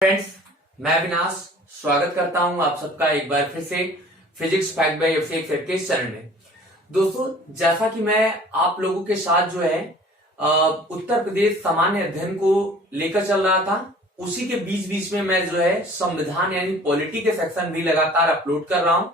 Friends, मैं अविनाश स्वागत करता हूं आप सबका एक बार फिर से फिजिक्स फैक्ट बाय एफएक्स के इस चैनल में। दोस्तों, जैसा कि मैं आप लोगों के साथ जो है उत्तर प्रदेश सामान्य अध्ययन को लेकर चल रहा था, उसी के बीच बीच में मैं जो है संविधान यानी पॉलिटी के सेक्शन भी लगातार अपलोड कर रहा हूं।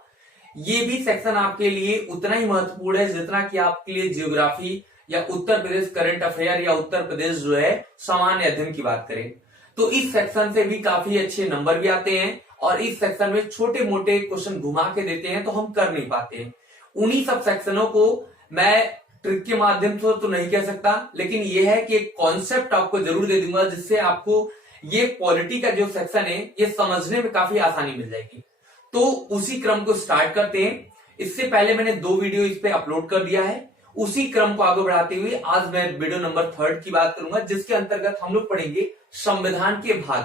ये भी सेक्शन आपके लिए उतना ही महत्वपूर्ण है जितना कि आपके लिए जियोग्राफी या उत्तर प्रदेश करंट अफेयर या उत्तर प्रदेश जो है सामान्य अध्ययन की बात करें तो इस सेक्शन से भी काफी अच्छे नंबर भी आते हैं और इस सेक्शन में छोटे मोटे क्वेश्चन घुमा के देते हैं तो हम कर नहीं पाते हैं। उन्हीं सब सेक्शनों को मैं ट्रिक के माध्यम से तो नहीं कह सकता, लेकिन यह है कि एक कॉन्सेप्ट आपको जरूर दे दूंगा जिससे आपको ये पॉलिटी का जो सेक्शन है ये समझने में काफी आसानी मिल जाएगी। तो उसी क्रम को स्टार्ट करते हैं। इससे पहले मैंने 2 वीडियो इस पे अपलोड कर दिया है। उसी क्रम को आगे बढ़ाते हुए आज मैं वीडियो नंबर 3 की बात करूंगा, जिसके अंतर्गत हम लोग पढ़ेंगे संविधान के भाग।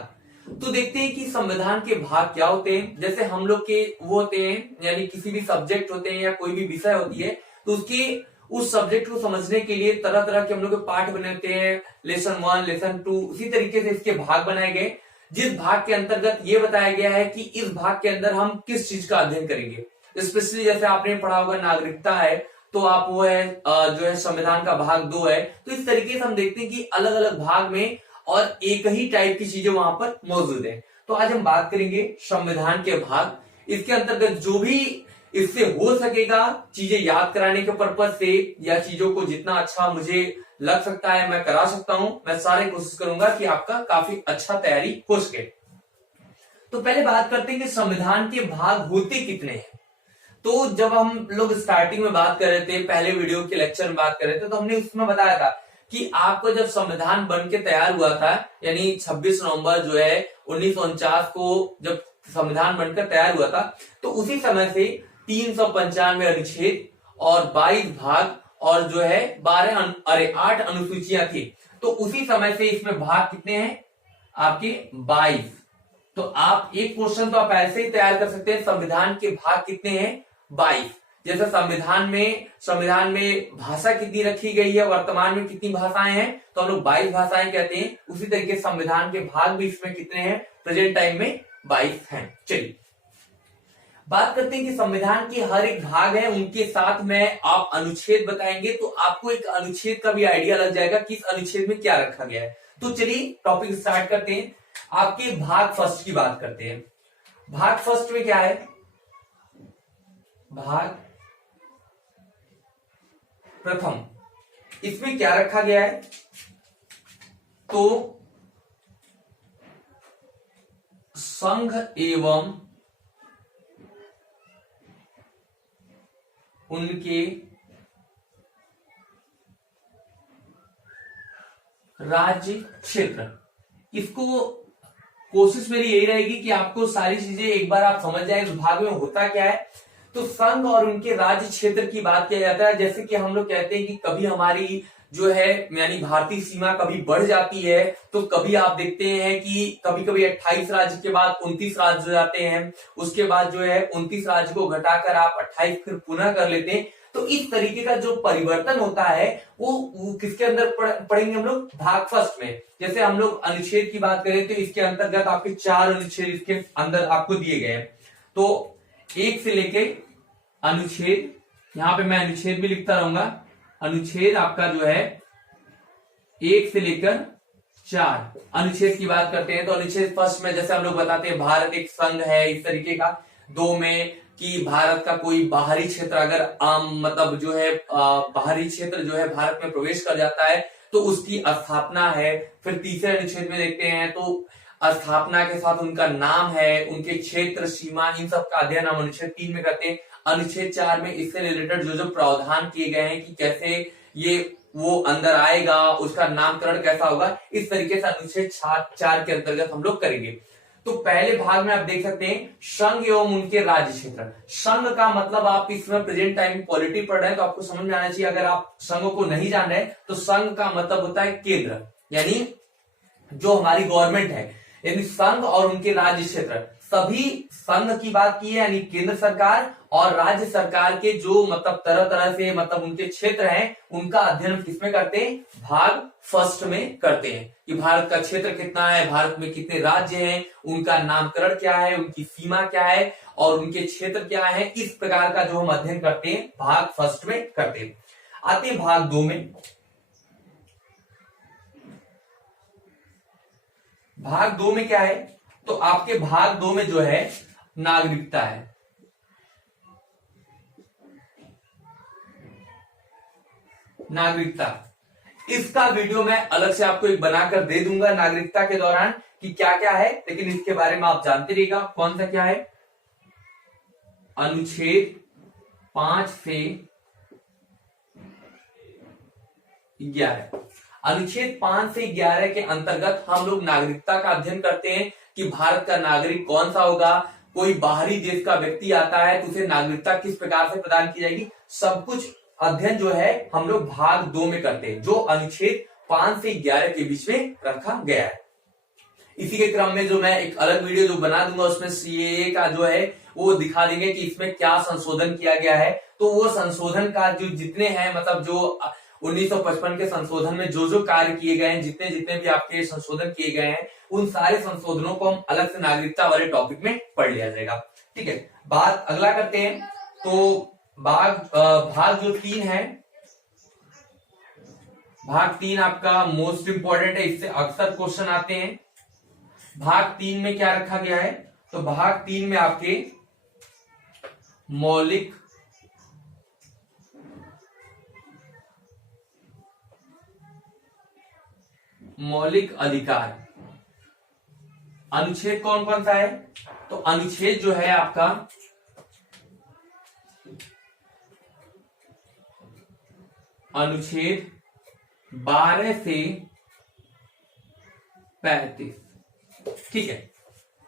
तो देखते हैं कि संविधान के भाग क्या होते हैं। जैसे हम लोग के वो होते हैं, यानी किसी भी सब्जेक्ट होते हैं या कोई भी विषय होती है तो उसके उस सब्जेक्ट को समझने के लिए तरह तरह के हम लोग के पाठ बने होते हैं, लेसन 1, लेसन 2, उसी तरीके से इसके भाग बनाए गए। जिस भाग के अंतर्गत ये बताया गया है कि इस भाग के अंदर हम किस चीज का अध्ययन करेंगे। स्पेशली जैसे आपने पढ़ा होगा नागरिकता है तो आप वो है जो है संविधान का भाग 2 है। तो इस तरीके से हम देखते हैं कि अलग अलग भाग में और एक ही टाइप की चीजें वहां पर मौजूद है। तो आज हम बात करेंगे संविधान के भाग। इसके अंतर्गत जो भी इससे हो सकेगा चीजें याद कराने के पर्पज से या चीजों को जितना अच्छा मुझे लग सकता है मैं करा सकता हूं, मैं सारे कोशिश करूंगा कि आपका काफी अच्छा तैयारी हो सके। तो पहले बात करते हैं कि संविधान के भाग होते कितने हैं। तो जब हम लोग स्टार्टिंग में बात कर रहे थे, पहले वीडियो के लेक्चर में बात कर रहे थे, तो हमने उसमें बताया था कि आपको जब संविधान बन के तैयार हुआ था, यानी 26 नवंबर जो है 1949 को जब संविधान बनकर तैयार हुआ था, तो उसी समय से 395 अनुच्छेद और 22 भाग और जो है 8 अनुसूचियां थी। तो उसी समय से इसमें भाग कितने हैं आपके 22। तो आप एक क्वेश्चन तो आप ऐसे ही तैयार कर सकते हैं, संविधान के भाग कितने हैं 22। जैसे संविधान में भाषा कितनी रखी गई है, वर्तमान में कितनी भाषाएं हैं, तो हम लोग 22 भाषाएं कहते हैं। उसी तरीके संविधान के भाग भी इसमें कितने हैं, प्रेजेंट टाइम में 22 हैं। चलिए बात करते हैं कि संविधान के हर एक भाग है, उनके साथ में आप अनुच्छेद बताएंगे तो आपको एक अनुच्छेद का भी आइडिया लग जाएगा कि इस अनुच्छेद में क्या रखा गया है। तो चलिए टॉपिक स्टार्ट करते हैं। आपके भाग फर्स्ट की बात करते हैं। भाग फर्स्ट में क्या है, भाग प्रथम, इसमें क्या रखा गया है, तो संघ एवं उनके राज्य क्षेत्र। इसको कोशिश मेरी यही रहेगी कि आपको सारी चीजें एक बार आप समझ जाए इस भाग में होता क्या है। तो संघ और उनके राज्य क्षेत्र की बात किया जाता है। जैसे कि हम लोग कहते हैं कि कभी हमारी जो है यानी भारतीय सीमा कभी बढ़ जाती है, तो कभी आप देखते हैं कि कभी कभी 28 राज्य के बाद 29 राज्य हो जाते हैं, उसके बाद जो है 29 राज्य को घटाकर आप 28 फिर पुनः कर लेते हैं। तो इस तरीके का जो परिवर्तन होता है वो किसके अंदर पढ़ेंगे हम लोग, भाग फर्स्ट में। जैसे हम लोग अनुच्छेद की बात करें तो इसके अंतर्गत आपके 4 अनुच्छेद इसके अंदर आपको दिए गए हैं। तो 1 से लेके अनुच्छेद, यहां पे मैं अनुच्छेद भी लिखता रहूंगा, अनुच्छेद आपका जो है 1 से लेकर 4 अनुच्छेद की बात करते हैं। तो अनुच्छेद फर्स्ट में जैसे हम लोग बताते हैं भारत एक संघ है, इस तरीके का। 2 में कि भारत का कोई बाहरी क्षेत्र अगर मतलब जो है बाहरी क्षेत्र जो है भारत में प्रवेश कर जाता है तो उसकी स्थापना है। फिर तीसरे अनुच्छेद में देखते हैं तो स्थापना के साथ उनका नाम है, उनके क्षेत्र सीमा, इन सब का अध्ययन हम अनुच्छेद 3 में करते हैं। अनुच्छेद 4 में इससे रिलेटेड जो प्रावधान किए गए हैं कि कैसे ये वो अंदर आएगा, उसका नामकरण कैसा होगा, इस तरीके से अनुच्छेद 4 के अंतर्गत हम लोग करेंगे। तो पहले भाग में आप देख सकते हैं संघ एवं उनके राज्य क्षेत्र। संघ का मतलब आप इसमें प्रेजेंट टाइम पॉलिटी पढ़ रहे हैं तो आपको समझ में आना चाहिए। अगर आप संघ को नहीं जान रहे तो संघ का मतलब होता है केंद्र, यानी जो हमारी गवर्नमेंट है, यानी संघ और उनके राज्य क्षेत्र। सभी संघ की बात की है, यानी केंद्र सरकार और राज्य सरकार के जो मतलब तरह तरह से मतलब उनके क्षेत्र हैं, उनका अध्ययन किसमें करते हैं, भाग फर्स्ट में करते हैं कि भारत का क्षेत्र कितना है, भारत में कितने राज्य हैं, उनका नामकरण क्या है, उनकी सीमा क्या है और उनके क्षेत्र क्या है। इस प्रकार का जो हम अध्ययन करते हैं भाग फर्स्ट में करते हैं। आते हैं भाग दो में। भाग दो में क्या है, तो आपके भाग दो में जो है नागरिकता है। नागरिकता, इसका वीडियो मैं अलग से आपको एक बनाकर दे दूंगा नागरिकता के दौरान कि क्या क्या है, लेकिन इसके बारे में आप जानते रहिएगा। कौन सा क्या है, अनुच्छेद 5 से 11। अनुच्छेद 5 से 11 के अंतर्गत हम लोग नागरिकता का अध्ययन करते हैं कि भारत का नागरिक कौन सा होगा, कोई बाहरी देश का व्यक्ति आता है तो उसे नागरिकता किस प्रकार से प्रदान की जाएगी, सब कुछ अध्ययन जो है हम लोग भाग 2 में करते हैं, जो अनुच्छेद 5 से 11 के बीच में रखा गया है। इसी के क्रम में जो मैं एक अलग वीडियो जो बना दूंगा उसमें सीएए का जो है वो दिखा देंगे कि इसमें क्या संशोधन किया गया है। तो वो संशोधन का जो जितने हैं मतलब जो 1955 के संशोधन में जो जो कार्य किए गए हैं, जितने जितने भी आपके संशोधन किए गए हैं, उन सारे संशोधनों को हम अलग से नागरिकता वाले टॉपिक में पढ़ लिया जाएगा। ठीक है, बात अगला करते हैं। तो भाग जो 3 है, भाग 3 आपका मोस्ट इंपॉर्टेंट है, इससे अक्सर क्वेश्चन आते हैं। भाग 3 में क्या रखा गया है, तो भाग 3 में आपके मौलिक अधिकार, अनुच्छेद कौन कौन सा है, तो अनुच्छेद जो है आपका अनुच्छेद 12 से 35। ठीक है,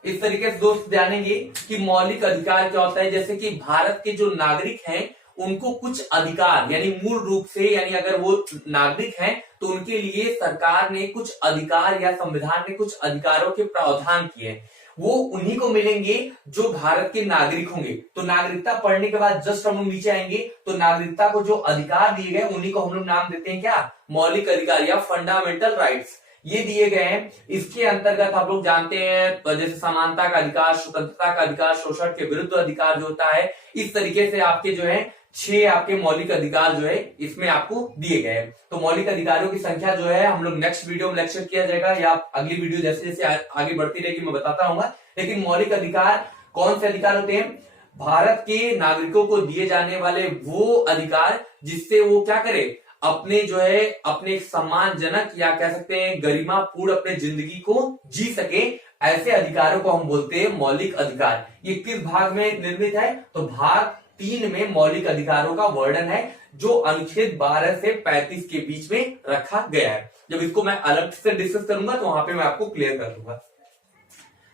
इस तरीके से दोस्त जानेंगे कि मौलिक अधिकार क्या होता है। जैसे कि भारत के जो नागरिक हैं उनको कुछ अधिकार, यानी मूल रूप से, यानी अगर वो नागरिक हैं तो उनके लिए सरकार ने कुछ अधिकार या संविधान ने कुछ अधिकारों के प्रावधान किए, वो उन्हीं को मिलेंगे जो भारत के नागरिक होंगे। तो नागरिकता पढ़ने के बाद जस्ट हम लोग नीचे आएंगे तो नागरिकता को जो अधिकार दिए गए उन्हीं को हम लोग नाम देते हैं क्या, मौलिक अधिकार या फंडामेंटल राइट्स, ये दिए गए हैं। इसके अंतर्गत आप लोग जानते हैं जैसे समानता का अधिकार, स्वतंत्रता का अधिकार, शोषण के विरुद्ध अधिकार जो होता है, इस तरीके से आपके जो है 6 आपके मौलिक अधिकार जो है इसमें आपको दिए गए हैं। तो मौलिक अधिकारों की संख्या जो है हम लोग नेक्स्ट वीडियो में लेक्चर किया जाएगा या अगली वीडियो जैसे जैसे आगे बढ़ती रहेगी मैं बताता रहूंगा। लेकिन मौलिक अधिकार कौन से अधिकार होते हैं, भारत के नागरिकों को दिए जाने वाले वो अधिकार जिससे वो क्या करे, अपने जो है अपने सम्मानजनक या कह सकते हैं गरिमापूर्ण अपने जिंदगी को जी सके, ऐसे अधिकारों को हम बोलते हैं मौलिक अधिकार। ये किस भाग में निर्मित है, तो भाग 3 में मौलिक अधिकारों का वर्णन है जो अनुच्छेद 12 से 35 के बीच में रखा गया है। जब इसको मैं अलग से डिस्कस करूंगा तो वहां पे मैं आपको क्लियर कर दूंगा।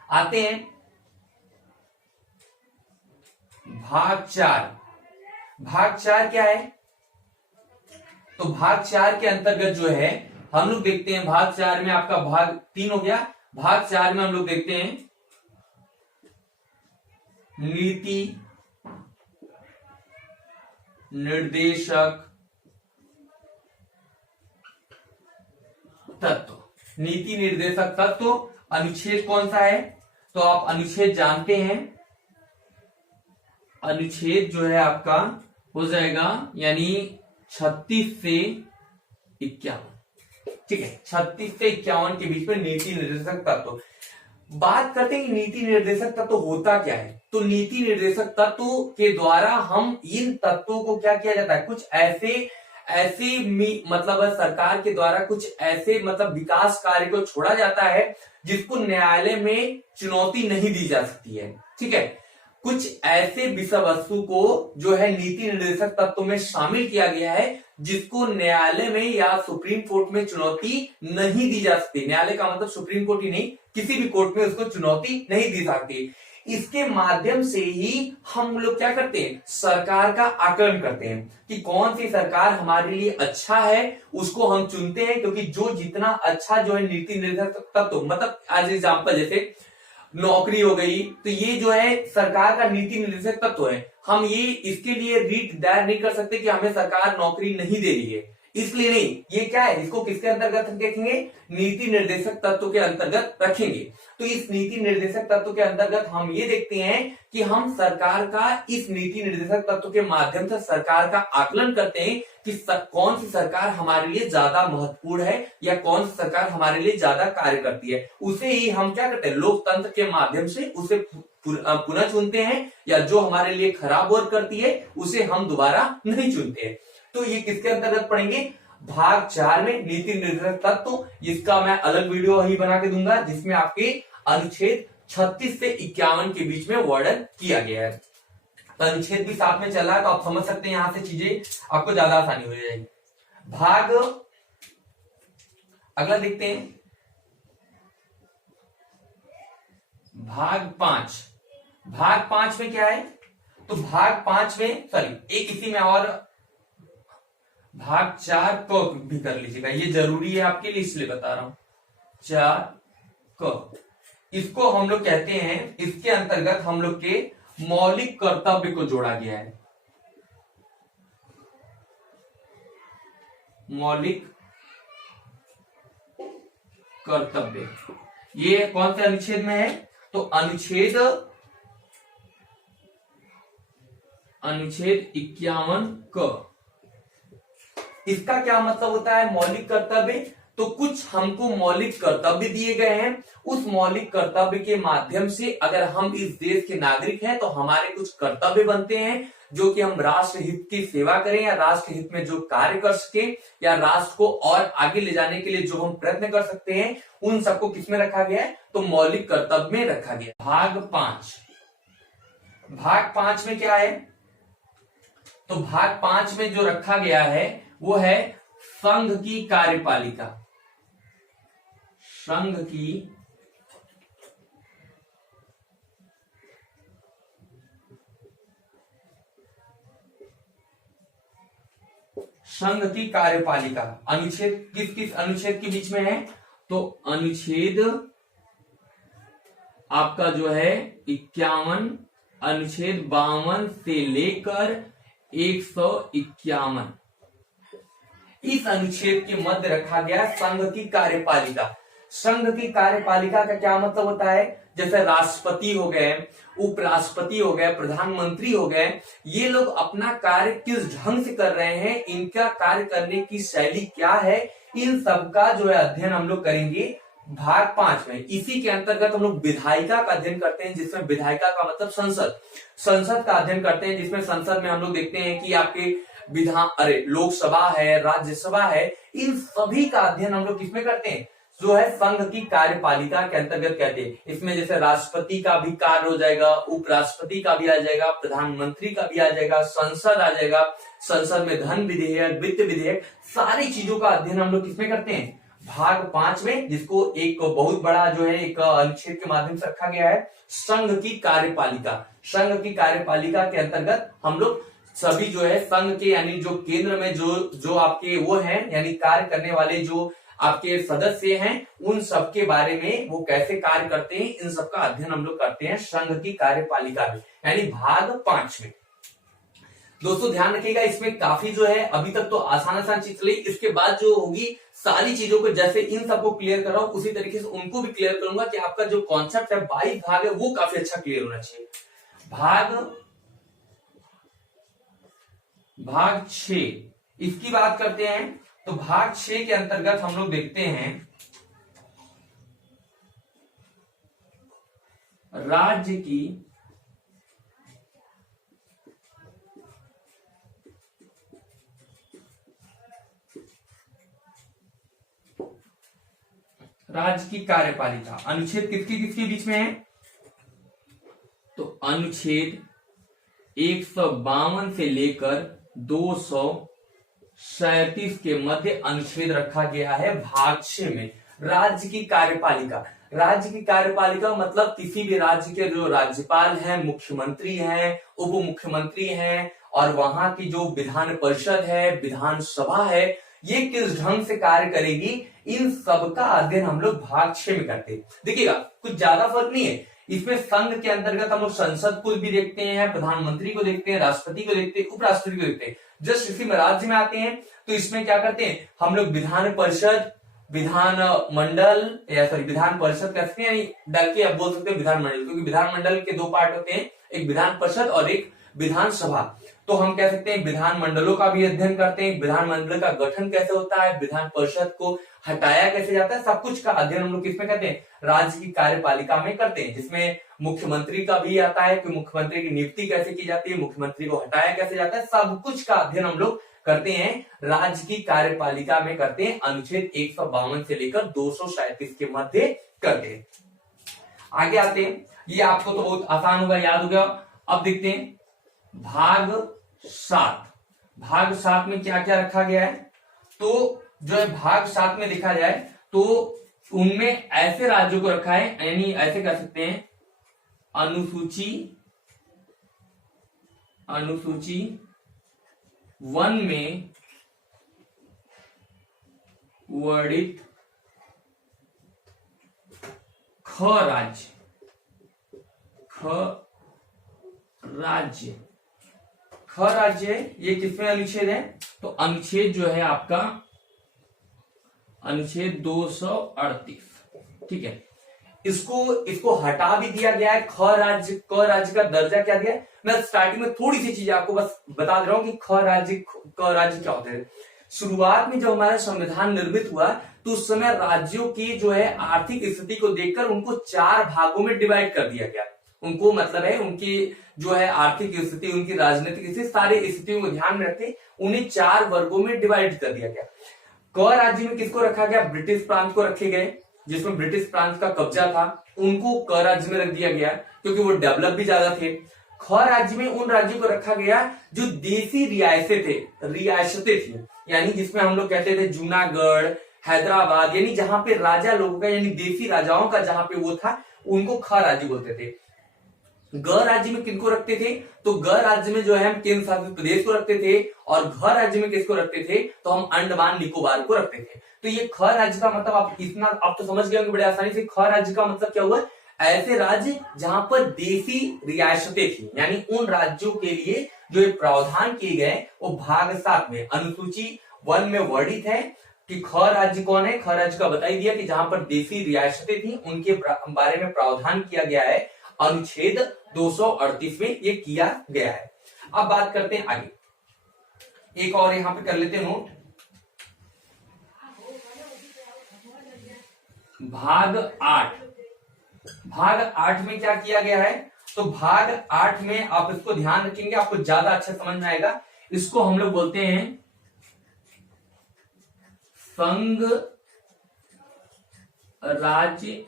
आते हैं भाग 4। भाग 4 क्या है, तो भाग 4 के अंतर्गत जो है हम लोग देखते हैं, भाग 4 में आपका भाग 3 हो गया, भाग 4 में हम लोग देखते हैं नीति निर्देशक तत्व। नीति निर्देशक तत्व अनुच्छेद कौन सा है, तो आप अनुच्छेद जानते हैं, अनुच्छेद जो है आपका हो जाएगा यानी 36 से 51। ठीक है, 36 से 51 के बीच में नीति निर्देशक तत्व। बात करते हैं कि नीति निर्देशक तत्व होता क्या है, तो नीति निर्देशक तत्व के द्वारा हम इन तत्वों को क्या किया जाता है, कुछ ऐसे मतलब सरकार के द्वारा कुछ ऐसे मतलब विकास कार्य को छोड़ा जाता है जिसको न्यायालय में चुनौती नहीं दी जा सकती है। ठीक है, कुछ ऐसे विषय वस्तु को जो है नीति निर्देशक तत्व में शामिल किया गया है जिसको न्यायालय में या सुप्रीम कोर्ट में चुनौती नहीं दी जा सकती। न्यायालय का मतलब सुप्रीम कोर्ट ही नहीं, किसी भी कोर्ट में उसको चुनौती नहीं दी सकती। इसके माध्यम से ही हम लोग क्या करते हैं, सरकार का आकलन करते हैं कि कौन सी सरकार हमारे लिए अच्छा है, उसको हम चुनते हैं। क्योंकि जो जितना अच्छा जो है नीति निर्देशक तत्व, मतलब एज एग्जाम्पल जैसे नौकरी हो गई, तो ये जो है सरकार का नीति निर्देशक तत्व है। हम ये इसके लिए रीट दायर नहीं कर सकते कि हमें सरकार नौकरी नहीं दे रही है, इसलिए नहीं। ये क्या है, इसको किसके अंतर्गत रखेंगे, नीति निर्देशक तत्व के अंतर्गत रखेंगे। तो इस नीति निर्देशक तत्व के अंतर्गत हम ये देखते हैं कि हम सरकार का इस नीति निर्देशक तत्व के माध्यम से सरकार का आकलन करते हैं कि कौन सी सरकार हमारे लिए ज्यादा महत्वपूर्ण है या कौन सी सरकार हमारे लिए ज्यादा कार्य करती है। उसे ही हम क्या करते हैं, लोकतंत्र के माध्यम से उसे पुनः चुनते हैं, या जो हमारे लिए खराब वर्क करती है उसे हम दोबारा नहीं चुनते हैं। तो ये किसके अंतर्गत पढ़ेंगे, भाग 4 में नीति निर्देशक तत्व। इसका मैं अलग वीडियो ही बना के दूंगा जिसमें आपके अनुच्छेद 36 से 51 के बीच में वर्णन किया गया है। अनुच्छेद भी साथ में चल रहा है, तो आप समझ सकते हैं, यहां से चीजें आपको ज्यादा आसानी हो जाएगी। भाग अगला देखते हैं, भाग 5। भाग 5 में क्या है, तो भाग 5 में एक इसी में और भाग 4 को भी कर लीजिएगा, ये जरूरी है आपके लिए इसलिए बता रहा हूं। 4 को इसको हम लोग कहते हैं, इसके अंतर्गत हम लोग के मौलिक कर्तव्य को जोड़ा गया है। मौलिक कर्तव्य ये कौन से अनुच्छेद में है, तो अनुच्छेद 51 क। इसका क्या मतलब होता है मौलिक कर्तव्य, तो कुछ हमको मौलिक कर्तव्य दिए गए हैं, उस मौलिक कर्तव्य के माध्यम से अगर हम इस देश के नागरिक हैं तो हमारे कुछ कर्तव्य बनते हैं, जो कि हम राष्ट्र हित की सेवा करें या राष्ट्र हित में जो कार्य कर सके या राष्ट्र को और आगे ले जाने के लिए जो हम प्रयत्न कर सकते हैं, उन सबको किसमें रखा गया है, तो मौलिक कर्तव्य में रखा गया। भाग 5, भाग 5 में क्या है, तो भाग 5 में जो रखा गया है वो है संघ की कार्यपालिका। संघ की कार्यपालिका अनुच्छेद किस किस अनुच्छेद के बीच में है, तो अनुच्छेद आपका जो है 51, अनुच्छेद 52 से लेकर 151, इस अनुच्छेद के मध्य रखा गया संघ की कार्यपालिका। संघ की कार्यपालिका का क्या मतलब होता है, जैसे राष्ट्रपति हो गए, उपराष्ट्रपति हो गए, प्रधानमंत्री हो गए, ये लोग अपना कार्य किस ढंग से कर रहे हैं, इनका कार्य करने की शैली क्या है, इन सब का जो है अध्ययन हम लोग करेंगे भाग 5 में। इसी के अंतर्गत हम लोग विधायिका का अध्ययन करते हैं, जिसमें विधायिका का मतलब संसद, संसद का अध्ययन करते हैं, जिसमें संसद में हम लोग देखते हैं कि आपके लोकसभा है, राज्यसभा है, इन सभी का अध्ययन हम लोग किसमें करते हैं, जो है संघ की कार्यपालिका के अंतर्गत कहते हैं। इसमें जैसे राष्ट्रपति का भी कार्य हो जाएगा, उपराष्ट्रपति का भी आ जाएगा, प्रधानमंत्री का भी आ जाएगा, संसद आ जाएगा, संसद में धन विधेयक, वित्त विधेयक, सारी चीजों का अध्ययन हम लोग किसमें करते हैं, भाग 5 में, जिसको एक बहुत बड़ा जो है एक अनुच्छेद के माध्यम से रखा गया है, संघ की कार्यपालिका। संघ की कार्यपालिका के अंतर्गत हम लोग सभी जो है संघ के यानी जो केंद्र में जो आपके वो हैं यानी कार्य करने वाले जो आपके सदस्य हैं, उन सब के बारे में वो कैसे कार्य करते हैं, इन सब का अध्ययन हम लोग करते हैं संघ की कार्यपालिका में, यानी भाग 5 में। दोस्तों ध्यान रखिएगा, इसमें काफी जो है अभी तक तो आसान चीज चली, इसके बाद जो होगी सारी चीजों को जैसे इन सबको क्लियर कर रहा हूं उसी तरीके से उनको भी क्लियर करूंगा कि आपका जो कॉन्सेप्ट है 22 भाग है वो काफी अच्छा क्लियर होना चाहिए। भाग 6 इसकी बात करते हैं, तो भाग 6 के अंतर्गत हम लोग देखते हैं राज्य की कार्यपालिका। अनुच्छेद किसके किसके बीच में है, तो अनुच्छेद 152 से लेकर 237 के मध्य अनुच्छेद रखा गया है भाग 6 में। राज्य की कार्यपालिका, राज्य की कार्यपालिका मतलब किसी भी राज्य के जो राज्यपाल हैं, मुख्यमंत्री हैं, उप मुख्यमंत्री हैं और वहां की जो विधान परिषद है, विधानसभा है, ये किस ढंग से कार्य करेगी, इन सब का अध्ययन हम लोग भाग 6 में करते हैं। देखिएगा कुछ ज्यादा फर्क नहीं है, इसमें संघ के अंतर्गत हम लोग संसद को भी देखते हैं, प्रधानमंत्री को देखते हैं, राष्ट्रपति को देखते हैं, उपराष्ट्रपति को देखते हैं। जस्ट इसी में राज्य में आते हैं तो इसमें क्या करते हैं हम लोग, विधान परिषद, विधान मंडल, या सॉरी विधान परिषद कह सकते हैं, डाल के आप बोल सकते हैं विधानमंडल, क्योंकि विधानमंडल के दो पार्ट होते हैं, एक विधान परिषद और एक विधानसभा। तो हम कह सकते हैं विधान मंडलों का भी अध्ययन करते हैं, विधानमंडल का गठन कैसे होता है, विधान परिषद को हटाया कैसे जाता है, सब कुछ का अध्ययन हम लोग किसमें करते हैं, राज्य की कार्यपालिका में करते हैं, जिसमें मुख्यमंत्री का भी आता है कि मुख्यमंत्री की नियुक्ति कैसे की जाती है, मुख्यमंत्री को हटाया कैसे जाता है, सब कुछ का अध्ययन हम लोग करते हैं राज्य की कार्यपालिका में करते हैं, अनुच्छेद 152 से लेकर 237 के मध्य करते हैं। आगे आते हैं, ये आपको तो बहुत आसान होगा, याद हो गया। अब देखते हैं भाग 7। भाग 7 में क्या क्या रखा गया है, तो जो है भाग 7 में देखा जाए तो उनमें ऐसे राज्यों को रखा है, यानी ऐसे कह सकते हैं अनुसूची 1 में वर्णित ख राज्य ये किसमें अनुच्छेद है, तो अनुच्छेद जो है आपका अनुच्छेद 238, ठीक है। इसको हटा भी दिया गया है। क राज्य का दर्जा क्या दिया है, मैं स्टार्टिंग में थोड़ी सी चीजें आपको बस बता दे रहा हूं कि क राज्य क्या होते हैं। शुरुआत में जब हमारा संविधान निर्मित हुआ तो उस समय राज्यों की जो है आर्थिक स्थिति को देखकर उनको 4 भागों में डिवाइड कर दिया गया। उनको मतलब है उनकी जो है आर्थिक स्थिति, उनकी राजनीतिक स्थिति, सारी स्थितियों को ध्यान में रखते उन्हें 4 वर्गों में डिवाइड कर दिया गया। क राज्य में किसको रखा गया, ब्रिटिश प्रांत को रखे गए, जिसमें ब्रिटिश प्रांत का कब्जा था, उनको क राज्य में रख दिया गया क्योंकि वो डेवलप भी ज्यादा थे। ख राज्य में उन राज्यों को रखा गया जो देसी रियासतें थी, यानी जिसमें हम लोग कहते थे जूनागढ़, हैदराबाद, यानी जहां पे राजा लोगों का यानी देसी राजाओं का जहां पे वो था, उनको ख राज्य बोलते थे। ग राज्य में किनको रखते थे, तो ग राज्य में जो है हम केंद्र शासित प्रदेश को रखते थे, और घ राज्य में किसको रखते थे, तो हम अंडमान निकोबार को रखते थे। तो ये ख राज्य का मतलब आप इतना आप तो समझ गए होंगे बड़े आसानी से। ख राज्य का मतलब क्या हुआ, ऐसे राज्य जहां पर देसी रियासतें थी, यानी उन राज्यों के लिए जो प्रावधान किए गए वो भाग 7 में अनुसूची 1 में वर्णित है कि ख राज्य कौन है। ख राज्य का बता ही दिया कि जहां पर देसी रियासतें थी उनके बारे में प्रावधान किया गया है, अनुच्छेद 238 में ये किया गया है। अब बात करते हैं आगे, एक और यहां पे कर लेते हैं नोट। भाग 8 में क्या किया गया है, तो भाग 8 में आप इसको ध्यान रखेंगे, आपको ज्यादा अच्छा समझ में आएगा। इसको हम लोग बोलते हैं संघ राज्य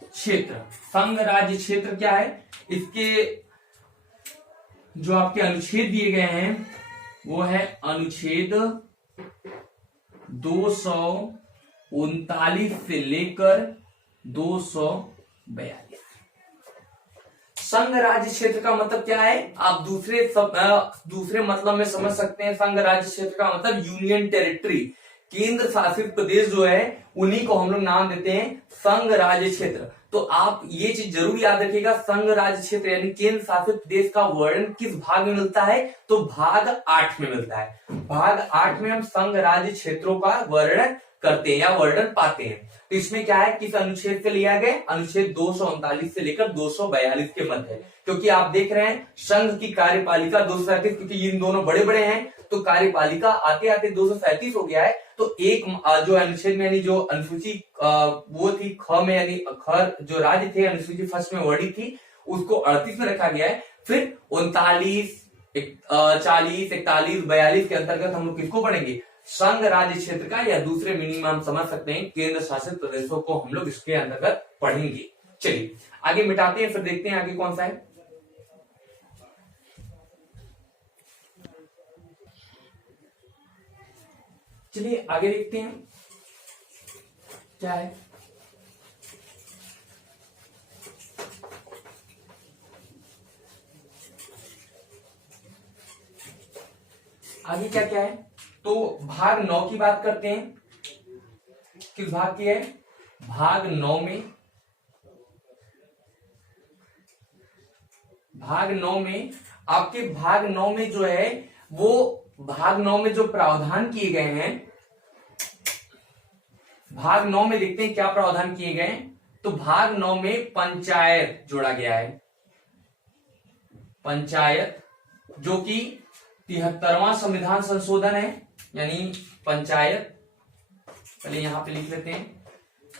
क्षेत्र। संघ राज्य क्षेत्र क्या है, इसके जो आपके अनुच्छेद दिए गए हैं वो है अनुच्छेद 239 से लेकर 242। संघ राज्य क्षेत्र का मतलब क्या है, आप दूसरे मतलब में समझ सकते हैं। संघ राज्य क्षेत्र का मतलब यूनियन टेरिटरी, केंद्र शासित प्रदेश जो है उन्हीं को हम लोग नाम देते हैं संघ राज्य क्षेत्र। तो आप ये चीज जरूर याद रखिएगा, संघ राज्य क्षेत्र यानी केंद्र शासित प्रदेश का वर्णन किस भाग में मिलता है, तो भाग 8 में मिलता है। भाग 8 में हम संघ राज्य क्षेत्रों का वर्णन करते हैं या वर्णन पाते हैं। तो इसमें क्या है, किस अनुच्छेद से लिया गया, अनुच्छेद 239 से लेकर 242 के मध्य, क्योंकि आप देख रहे हैं संघ की कार्यपालिका 237, क्योंकि इन दोनों बड़े बड़े हैं तो कार्यपालिका आते आते 237 हो गया है। तो एक जो अनुच्छेद में यानी जो अनुसूची वो थी ख में, यानी ख जो राज्य थे अनुसूची फर्स्ट में वर्णित थी, उसको 38 में रखा गया है। फिर 39, 40, 41, 42 के अंतर्गत हम लोग किसको पढ़ेंगे, संघ राज्य क्षेत्र का, या दूसरे मीनिंग में हम समझ सकते हैं केंद्र शासित प्रदेशों को हम लोग इसके अंतर्गत पढ़ेंगे। चलिए आगे मिटाते हैं, फिर देखते हैं आगे कौन सा है। चलिए आगे देखते हैं क्या है। आगे क्या क्या है, तो भाग 9 की बात करते हैं। किस भाग की है, भाग 9 में भाग 9 में आपके भाग 9 में जो है वो भाग 9 में जो प्रावधान किए गए हैं, भाग 9 में देखते हैं क्या प्रावधान किए गए। तो भाग 9 में पंचायत जोड़ा गया है, पंचायत जो कि 73वां संविधान संशोधन है, यानी पंचायत। पहले यहां पे लिख लेते हैं,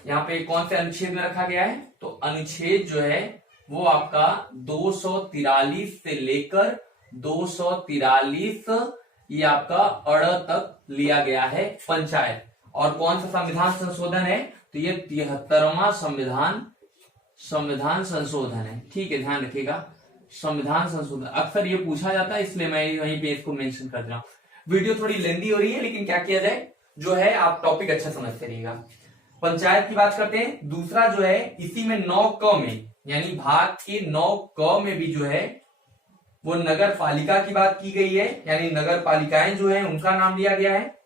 यहां पे कौन से अनुच्छेद में रखा गया है। तो अनुच्छेद जो है वो आपका 243 से लेकर 243 ये आपका अड़ तक लिया गया है पंचायत। और कौन सा संविधान संशोधन है, तो ये 73वां संविधान संशोधन है। ठीक है, ध्यान रखिएगा, संविधान संशोधन अक्सर ये पूछा जाता है, इसलिए मैं वहीं पे इसको मेंशन कर रहा हूं। वीडियो थोड़ी लेंदी हो रही है, लेकिन क्या किया जाए, जो है आप टॉपिक अच्छा समझते रहिएगा। पंचायत की बात करते हैं। दूसरा जो है इसी में 9 में, यानी भाग के 9 में भी जो है वो नगर पालिका की बात की गई है, यानी नगर पालिकाएं जो है उनका नाम लिया गया है।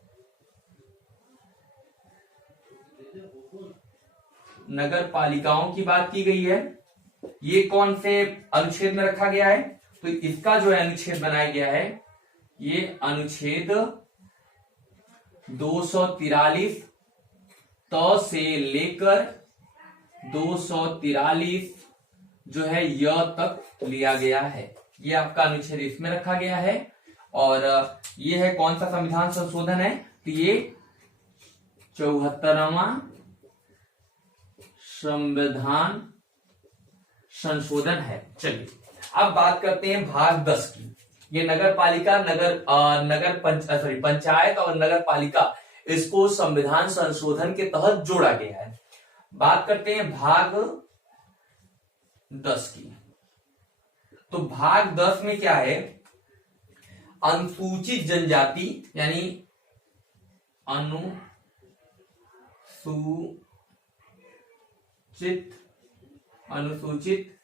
नगर पालिकाओं की बात की गई है। ये कौन से अनुच्छेद में रखा गया है, तो इसका जो है अनुच्छेद बनाया गया है, ये अनुच्छेद 243 त से लेकर 243 जो है य तक लिया गया है। ये आपका अनुच्छेद इसमें रखा गया है। और ये है कौन सा संविधान संशोधन है, तो ये 74वां संविधान संशोधन है। चलिए अब बात करते हैं भाग 10 की। ये नगर पालिका, पंचायत और नगर पालिका, इसको संविधान संशोधन के तहत जोड़ा गया है। बात करते हैं भाग 10 की। तो भाग 10 में क्या है, अनुसूचित जनजाति, यानी अनुसूचित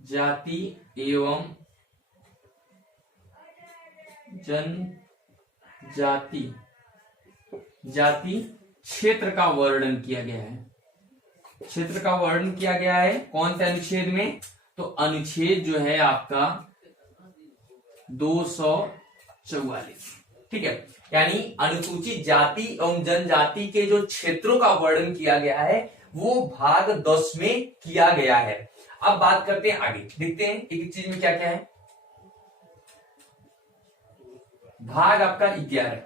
जाति एवं जाति क्षेत्र का वर्णन किया गया है। क्षेत्र का वर्णन किया गया है कौन से अनुच्छेद में, तो अनुच्छेद जो है आपका 244। ठीक है, यानी अनुसूचित जाति एवं जनजाति के जो क्षेत्रों का वर्णन किया गया है वो भाग 10 में किया गया है। अब बात करते हैं आगे, देखते हैं एक एक चीज में क्या क्या है। भाग आपका 11,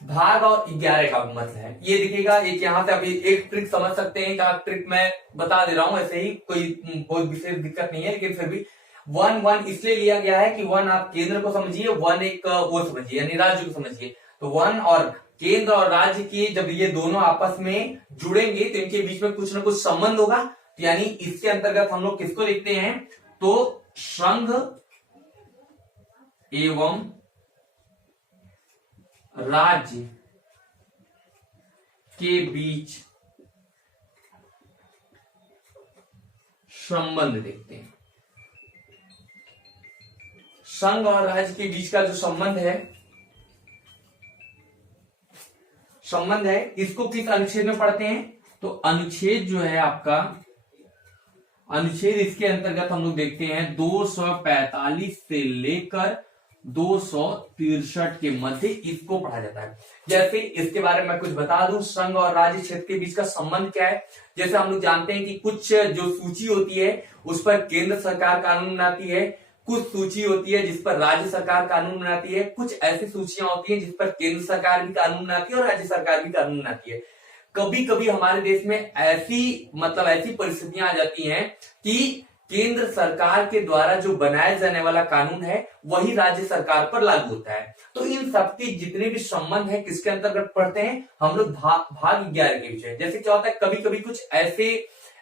भाग और 11 का मतलब है, ये देखिएगा, एक यहां से अभी एक ट्रिक समझ सकते हैं। क्या ट्रिक मैं बता दे रहा हूं, ऐसे ही कोई विशेष दिक्कत नहीं है, लेकिन फिर भी 1 इसलिए लिया गया है कि 1 आप केंद्र को समझिए, 1 एक वो समझिए, यानी राज्य को समझिए। तो 1 और केंद्र और राज्य की जब ये दोनों आपस में जुड़ेंगे तो इनके बीच में कुछ ना कुछ संबंध होगा। यानी इसके अंतर्गत हम लोग किसको लिखते हैं, तो संघ एवं राज्य के बीच संबंध देखते हैं। संघ और राज्य के बीच का जो संबंध है इसको किस अनुच्छेद में पढ़ते हैं, तो अनुच्छेद जो है आपका, अनुच्छेद इसके अंतर्गत हम लोग देखते हैं 245 से लेकर 263 के मध्य इसको पढ़ा जाता है। जैसे इसके बारे में कुछ बता दूं, संघ और राज्य क्षेत्र के बीच का संबंध क्या है। जैसे हम लोग जानते हैं कि कुछ जो सूची होती है उस पर केंद्र सरकार कानून बनाती है, कुछ सूची होती है जिस पर राज्य सरकार कानून बनाती है, कुछ ऐसी सूचियां होती हैं जिस पर केंद्र सरकार भी कानून बनाती है और राज्य सरकार भी कानून बनाती है। कभी कभी हमारे देश में ऐसी परिस्थितियां आ जाती हैं कि केंद्र सरकार के द्वारा जो बनाया जाने वाला कानून है वही राज्य सरकार पर लागू होता है। तो इन सबके जितने भी संबंध है किसके अंतर्गत पढ़ते हैं हम लोग, भाग 11 के विषय। जैसे क्या होता है, कभी कभी कुछ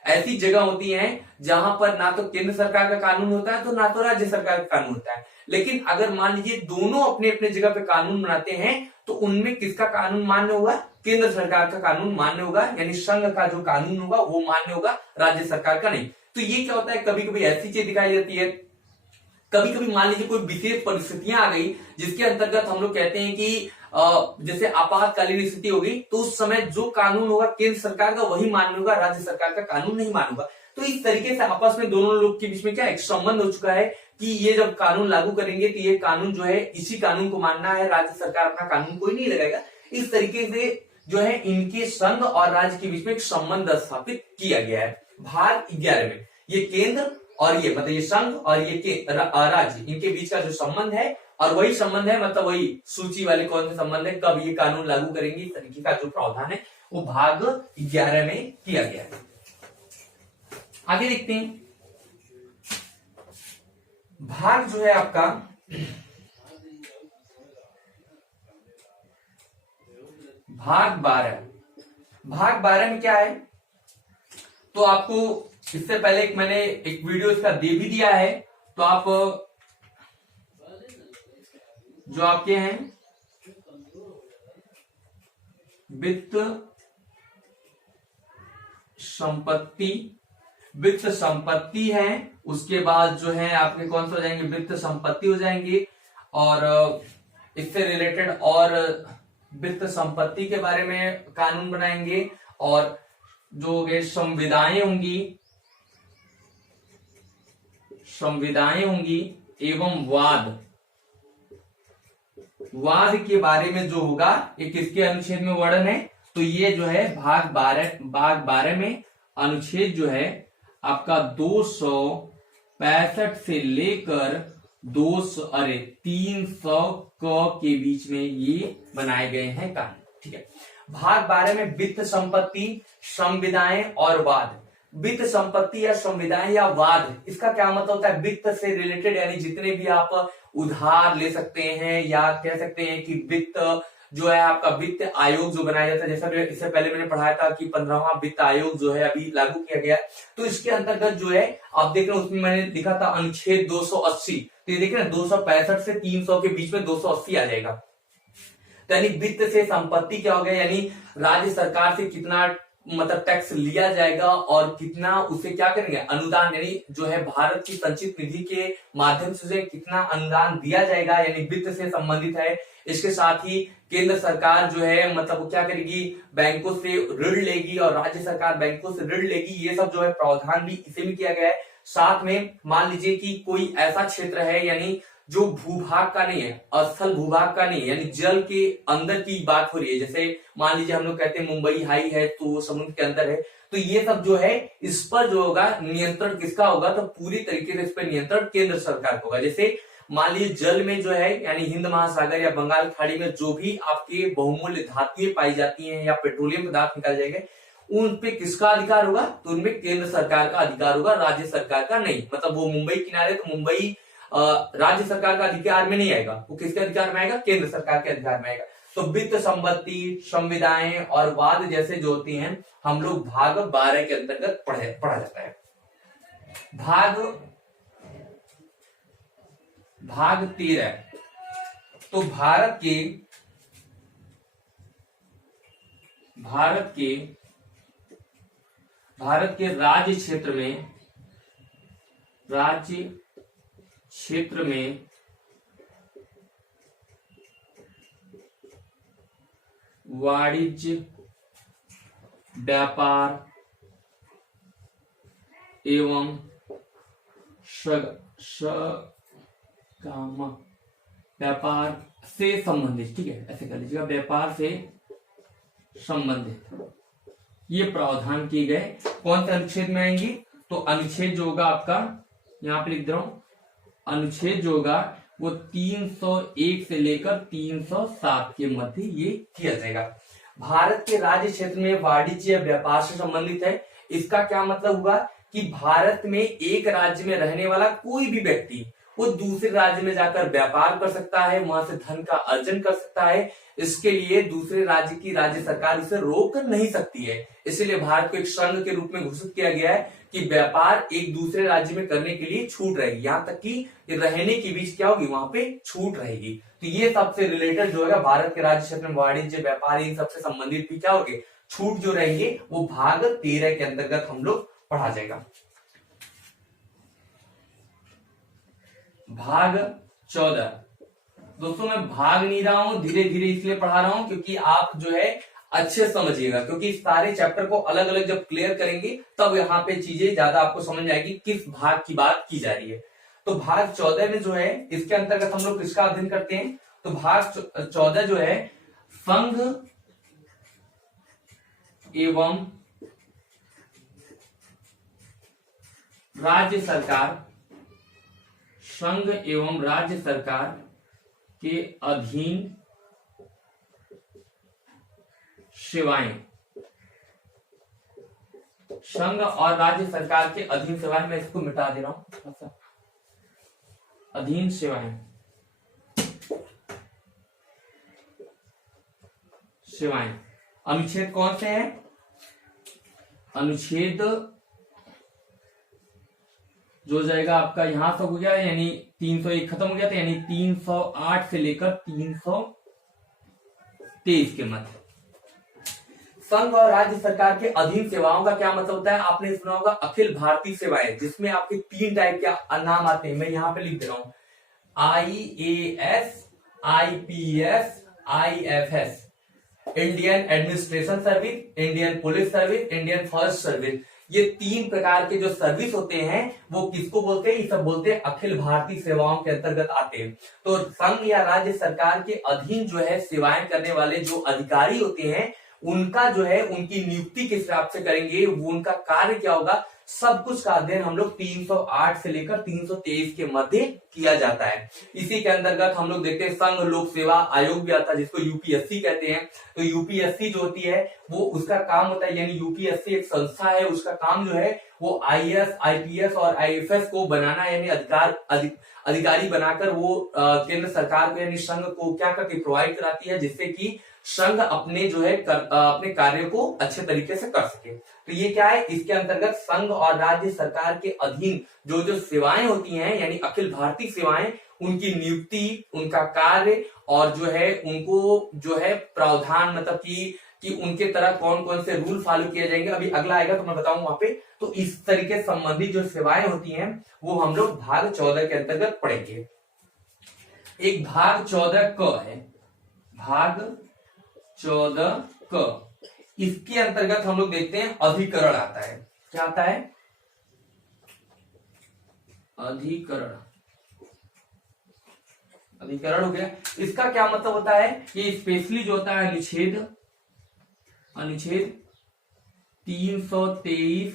ऐसी जगह होती हैं जहां पर ना तो केंद्र सरकार का कानून होता है तो ना तो राज्य सरकार का कानून होता है। लेकिन अगर मान लीजिए दोनों अपने अपने जगह पे कानून बनाते हैं तो उनमें किसका कानून मान्य होगा, केंद्र सरकार का कानून मान्य होगा, यानी संघ का जो कानून होगा वो मान्य होगा, राज्य सरकार का नहीं। तो ये क्या होता है, कभी कभी ऐसी चीज दिखाई देती है। कभी कभी मान लीजिए कोई विशेष परिस्थितियां आ गई जिसके अंतर्गत हम लोग कहते हैं कि जैसे आपातकालीन स्थिति होगी तो उस समय जो कानून होगा केंद्र सरकार का वही मान्य होगा, राज्य सरकार का कानून नहीं मान्य होगा। तो इस तरीके से आपस में दोनों लोग के बीच में क्या एक संबंध हो चुका है कि ये जब कानून लागू करेंगे तो ये कानून जो है इसी कानून को मानना है, राज्य सरकार अपना कानून कोई नहीं लगाएगा। इस तरीके से जो है इनके संघ और राज्य के बीच में एक संबंध स्थापित किया गया है। भाग 11 में ये केंद्र और ये मतलब ये संघ और ये राज्य, इनके बीच का जो संबंध है, और वही संबंध है मतलब वही सूची वाले कौन से संबंध है, कब ये कानून लागू करेंगे, इस तरीके का जो प्रावधान है वो भाग 11 में किया गया है। आगे देखते हैं भाग जो है आपका भाग 12। भाग 12 में क्या है, तो आपको इससे पहले मैंने एक वीडियो इसका दे भी दिया है, तो आप जो आपके हैं वित्त संपत्ति है, उसके बाद जो है आपके कौन से हो जाएंगे, वित्त संपत्ति हो जाएंगे, और इससे रिलेटेड और वित्त संपत्ति के बारे में कानून बनाएंगे, और जो संविदाएं होंगी एवं वाद के बारे में जो होगा ये किसके अनुच्छेद में वर्णन है, तो ये जो है भाग 12 में अनुच्छेद जो है आपका 265 से लेकर 300 के बीच में ये बनाए गए हैं कानून। ठीक है, भाग 12 में वित्त संपत्ति, संविदाएं और वाद। वित्त संपत्ति या संविदाएं या वाद, इसका क्या मतलब होता है, वित्त से रिलेटेड यानी जितने भी आप उधार ले सकते हैं, या कह सकते हैं कि वित्त जो है आपका वित्त आयोग जो बनाया जाता है, जैसा इससे पहले मैंने पढ़ाया था कि 15वां वित्त आयोग जो है अभी लागू किया गया, तो इसके अंतर्गत जो है आप देख रहे हैं उसमें मैंने लिखा था अनुच्छेद 280, तो ये देख रहे हैं 265 से 300 के बीच में 280 आ जाएगा। तो यानी वित्त से संपत्ति क्या हो गया, यानी राज्य सरकार से कितना मतलब टैक्स लिया जाएगा और कितना उसे क्या करेंगे, अनुदान, यानी जो है भारत की संचित निधि के माध्यम से कितना अनुदान दिया जाएगा, यानी वित्त से संबंधित है। इसके साथ ही केंद्र सरकार जो है मतलब वो क्या करेगी, बैंकों से ऋण लेगी और राज्य सरकार बैंकों से ऋण लेगी, ये सब जो है प्रावधान भी इसे में किया गया है। साथ में मान लीजिए कि कोई ऐसा क्षेत्र है यानी जो भूभाग का नहीं है, स्थल भूभाग का नहीं है, यानी जल के अंदर की बात हो रही है, जैसे मान लीजिए हम लोग कहते हैं मुंबई हाई है तो समुद्र के अंदर है, तो ये सब जो है इस पर जो होगा नियंत्रण किसका होगा, तो पूरी तरीके से इस पर नियंत्रण केंद्र सरकार का होगा। जैसे मान लीजिए जल में जो है यानी हिंद महासागर या बंगाल की खाड़ी में जो भी आपके बहुमूल्य धातुएं पाई जाती हैं या पेट्रोलियम पदार्थ निकाले जाएंगे, उन पे किसका अधिकार होगा, तो उनमें केंद्र सरकार का अधिकार होगा, राज्य सरकार का नहीं। मतलब वो मुंबई किनारे तो मुंबई राज्य सरकार का अधिकार में नहीं आएगा, वो किसके अधिकार में आएगा, केंद्र सरकार के अधिकार में आएगा। तो वित्त संपत्ति, संविदाएं और वाद जैसे जो होती हैं हम लोग भाग 12 के अंतर्गत पढ़ा जाता है। भाग 13, तो भारत के राज्य क्षेत्र में वाणिज्य, व्यापार एवं व्यापार से संबंधित, ठीक है ऐसे कर लीजिएगा, व्यापार से संबंधित ये प्रावधान किए गए। कौन से अनुच्छेद में आएंगे, तो अनुच्छेद जो होगा आपका यहां पे लिख दे रहा हूं, अनुच्छेद जो होगा वो 301 से लेकर 307 के मध्य ये किया जाएगा। भारत के राज्य क्षेत्र में वाणिज्य व्यापार से संबंधित है। इसका क्या मतलब हुआ कि भारत में एक राज्य में रहने वाला कोई भी व्यक्ति वो दूसरे राज्य में जाकर व्यापार कर सकता है, वहां से धन का अर्जन कर सकता है। इसके लिए दूसरे राज्य की राज्य सरकार इसे रोक नहीं सकती है। इसीलिए भारत को एक संघ के रूप में घोषित किया गया है कि व्यापार एक दूसरे राज्य में करने के लिए छूट रहेगी, यहां तक कि रहने के बीच क्या होगी, वहां पे छूट रहेगी। तो ये सबसे रिलेटेड जो है भारत के राज्य क्षेत्र में वाणिज्य, व्यापार इन सबसे संबंधित भी क्या होंगे, छूट जो रहेंगे वो भाग 13 के अंतर्गत हम लोग पढ़ा जाएगा। भाग 14, दोस्तों मैं भाग नहीं रहा हूं, धीरे धीरे इसलिए पढ़ा रहा हूं क्योंकि आप जो है अच्छे समझिएगा, क्योंकि सारे चैप्टर को अलग अलग जब क्लियर करेंगे तब यहाँ पे चीजें ज्यादा आपको समझ में आएगी किस भाग की बात की जा रही है। तो भाग 14 में जो है इसके अंतर्गत हम लोग किसका अध्ययन करते हैं, तो भाग 14 जो है संघ एवं राज्य सरकार, संघ एवं राज्य सरकार के अधीन सेवाएं, संघ और राज्य सरकार के अधीन सेवाएं, मैं इसको मिटा दे रहा हूं, अधीन सेवाएं, सेवाएं अनुच्छेद कौन से हैं, अनुच्छेद जो जाएगा आपका यहां से हो गया, यानी 301 खत्म हो गया था, यानी 308 से लेकर 323 के मध्य। संघ और राज्य सरकार के अधीन सेवाओं का क्या मतलब होता है, आपने सुना होगा अखिल भारतीय सेवाएं, जिसमें आपके 3 टाइप के नाम आते हैं, मैं यहां पे लिख दे रहा हूं, IAS, IPS, IFS, Indian administration service, Indian police service, Indian forest service. ये 3 प्रकार के जो सर्विस होते हैं वो किसको बोलते हैं, ये सब बोलते हैं अखिल भारतीय सेवाओं के अंतर्गत आते हैं। तो संघ या राज्य सरकार के अधीन जो है सेवाएं करने वाले जो अधिकारी होते हैं उनका जो है उनकी नियुक्ति किस हिसाब से करेंगे, वो उनका कार्य क्या होगा, सब कुछ का अध्ययन हम लोग 308 से लेकर 323 के मध्य किया जाता है। इसी के अंतर्गत हम लोग देखते हैं संघ लोक सेवा आयोग भी आता है, जिसको यूपीएससी कहते हैं। तो यूपीएससी जो होती है वो उसका काम होता है, यानी यूपीएससी एक संस्था है, उसका काम जो है वो आईएएस, आईपीएस और आईएफएस को बनाना, यानी अधिकारी बनाकर वो केंद्र सरकार को यानी संघ को क्या करके प्रोवाइड कराती है, जिससे कि संघ अपने जो है अपने कार्य को अच्छे तरीके से कर सके। तो ये क्या है, इसके अंतर्गत संघ और राज्य सरकार के अधीन जो जो सेवाएं होती हैं, यानी अखिल भारतीय सेवाएं, उनकी नियुक्ति, उनका कार्य और जो है उनको जो है प्रावधान, मतलब कि उनके तरह कौन कौन से रूल फॉलो किए जाएंगे, अभी अगला आएगा तो मैं बताऊंगा वहां पे। तो इस तरीके से संबंधित जो सेवाएं होती हैं वो हम लोग भाग 14 के अंतर्गत पढ़ेंगे। एक भाग 14 क है, भाग 14 क, इसके अंतर्गत हम लोग देखते हैं अधिकरण आता है। क्या आता है, अधिकरण, अधिकरण हो गया। इसका क्या मतलब होता है, ये स्पेशली जो होता है अनुच्छेद 323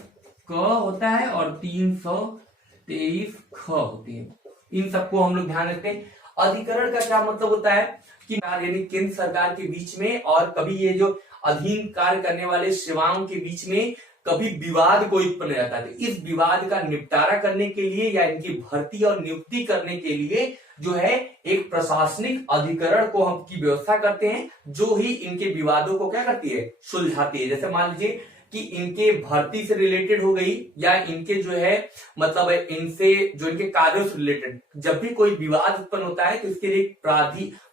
क होता है और 323 ख होती है, इन सबको हम लोग ध्यान रखते हैं। अधिकरण का क्या मतलब होता है कि यानी केंद्र सरकार के बीच में और कभी ये जो अधीन कार्य करने वाले सेवाओं के बीच में कभी विवाद कोई उत्पन्न रहता है, इस विवाद का निपटारा करने के लिए या इनकी भर्ती और नियुक्ति करने के लिए जो है एक प्रशासनिक अधिकरण को हम की व्यवस्था करते हैं, जो ही इनके विवादों को क्या करती है, सुलझाती है। जैसे मान लीजिए कि इनके भर्ती से रिलेटेड हो गई या इनके जो है मतलब इनसे जो इनके कार्यों से रिलेटेड जब भी कोई विवाद उत्पन्न होता है तो इसके लिए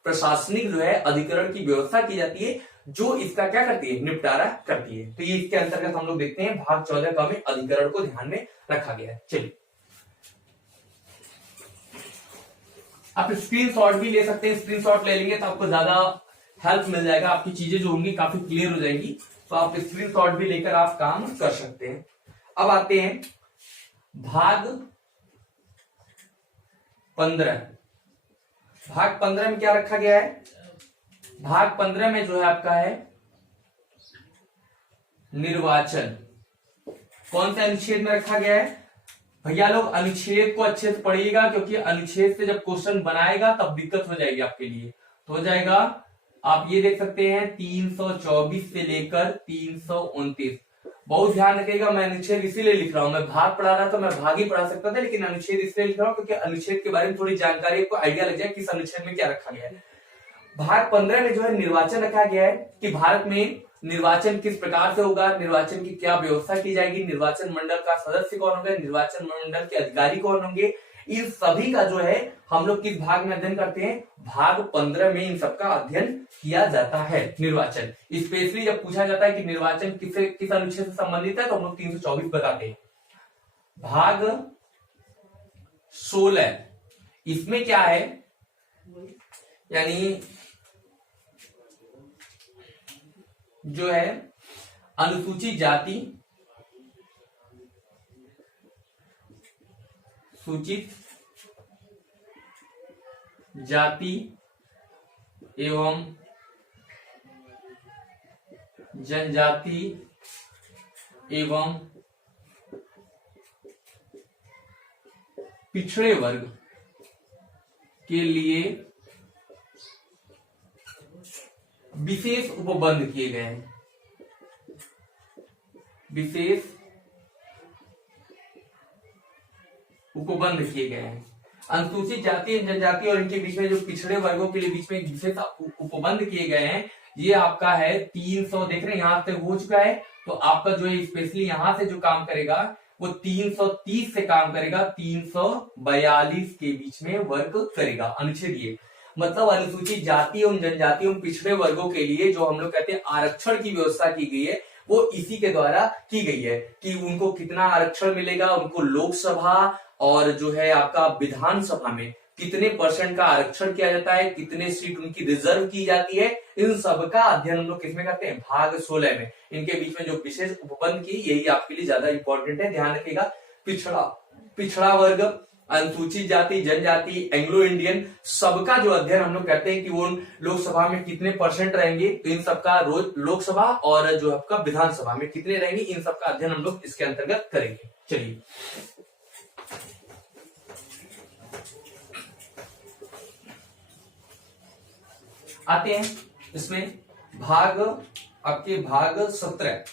प्रशासनिक जो है अधिकरण की व्यवस्था की जाती है, जो इसका क्या करती है, निपटारा करती है। तो ये इसके अंतर्गत हम लोग देखते हैं भाग 14 का में अधिकरण को ध्यान में रखा गया है। चलिए आप स्क्रीनशॉट भी ले सकते हैं, स्क्रीनशॉट ले लेंगे तो आपको ज्यादा हेल्प मिल जाएगा, आपकी चीजें जो होंगी काफी क्लियर हो जाएंगी, तो आप स्क्रीनशॉट भी लेकर आप काम कर सकते हैं। अब आते हैं भाग 15। भाग 15 में क्या रखा गया है, भाग 15 में जो है आपका है निर्वाचन। कौन से अनुच्छेद में रखा गया है, भैया लोग अनुच्छेद को अच्छे से पढ़िएगा, क्योंकि अनुच्छेद से जब क्वेश्चन बनाएगा तब दिक्कत हो जाएगी आपके लिए। तो हो जाएगा, आप ये देख सकते हैं 324 से लेकर 329। बहुत ध्यान रखिएगा, मैं अनुच्छेद इसीलिए लिख रहा हूं, मैं भाग पढ़ा रहा था, मैं भाग ही पढ़ा सकता था, लेकिन अनुच्छेद इसलिए लिख रहा हूं क्योंकि अनुच्छेद के बारे में थोड़ी जानकारी आपको आइडिया लग जाए किस अनुच्छेद में क्या रखा गया है। भाग 15 में जो है निर्वाचन रखा गया है कि भारत में निर्वाचन किस प्रकार से होगा, निर्वाचन की क्या व्यवस्था की जाएगी, निर्वाचन मंडल का सदस्य कौन होगा, निर्वाचन मंडल के अधिकारी कौन होंगे, इन सभी का जो है हम लोग किस भाग में अध्ययन करते हैं, भाग 15 में इन सबका अध्ययन किया जाता है। निर्वाचन स्पेशली जब पूछा जाता है कि निर्वाचन किस अनुच्छेद से संबंधित है तो हम लोग 324 बताते हैं। भाग 16 इसमें क्या है यानी जो है अनुसूचित जाति, सूचित जाति एवं जनजाति एवं पिछड़े वर्ग के लिए विशेष उपबंध किए गए हैं। विशेष उपबंध किए गए हैं। अनुसूचित जाति जनजाति और इनके बीच में जो पिछड़े वर्गों के लिए बीच में विशेष उपबंध किए गए हैं, ये आपका है 300। देख रहे हैं यहां तक हो चुका है, तो आपका जो है स्पेशली यहां से जो काम करेगा वो 330 से काम करेगा, 342 के बीच में वर्क करेगा। अनुच्छेद ये मतलब अनुसूचित जाति एवं जनजाति एवं पिछड़े वर्गों के लिए जो हम लोग कहते हैं आरक्षण की व्यवस्था की गई है, वो इसी के द्वारा की गई है कि उनको कितना आरक्षण मिलेगा, उनको लोकसभा और जो है आपका विधानसभा में कितने % का आरक्षण किया जाता है, कितने सीट उनकी रिजर्व की जाती है, इन सब का अध्ययन हम लोग किसमें करते हैं, भाग 16 में। इनके बीच में जो विशेष उपबंध की, यही आपके लिए ज्यादा इंपॉर्टेंट है, ध्यान रखिएगा। पिछड़ा वर्ग, अनुसूचित जाति, जनजाति, एंग्लो इंडियन, सबका जो अध्ययन हम लोग कहते हैं कि वो लोकसभा में कितने % रहेंगे, तो इन सबका रोज लोकसभा और जो आपका विधानसभा में कितने रहेंगे, इन सबका अध्ययन हम लोग इसके अंतर्गत करेंगे। चलिए आते हैं इसमें भाग, आपके भाग 17,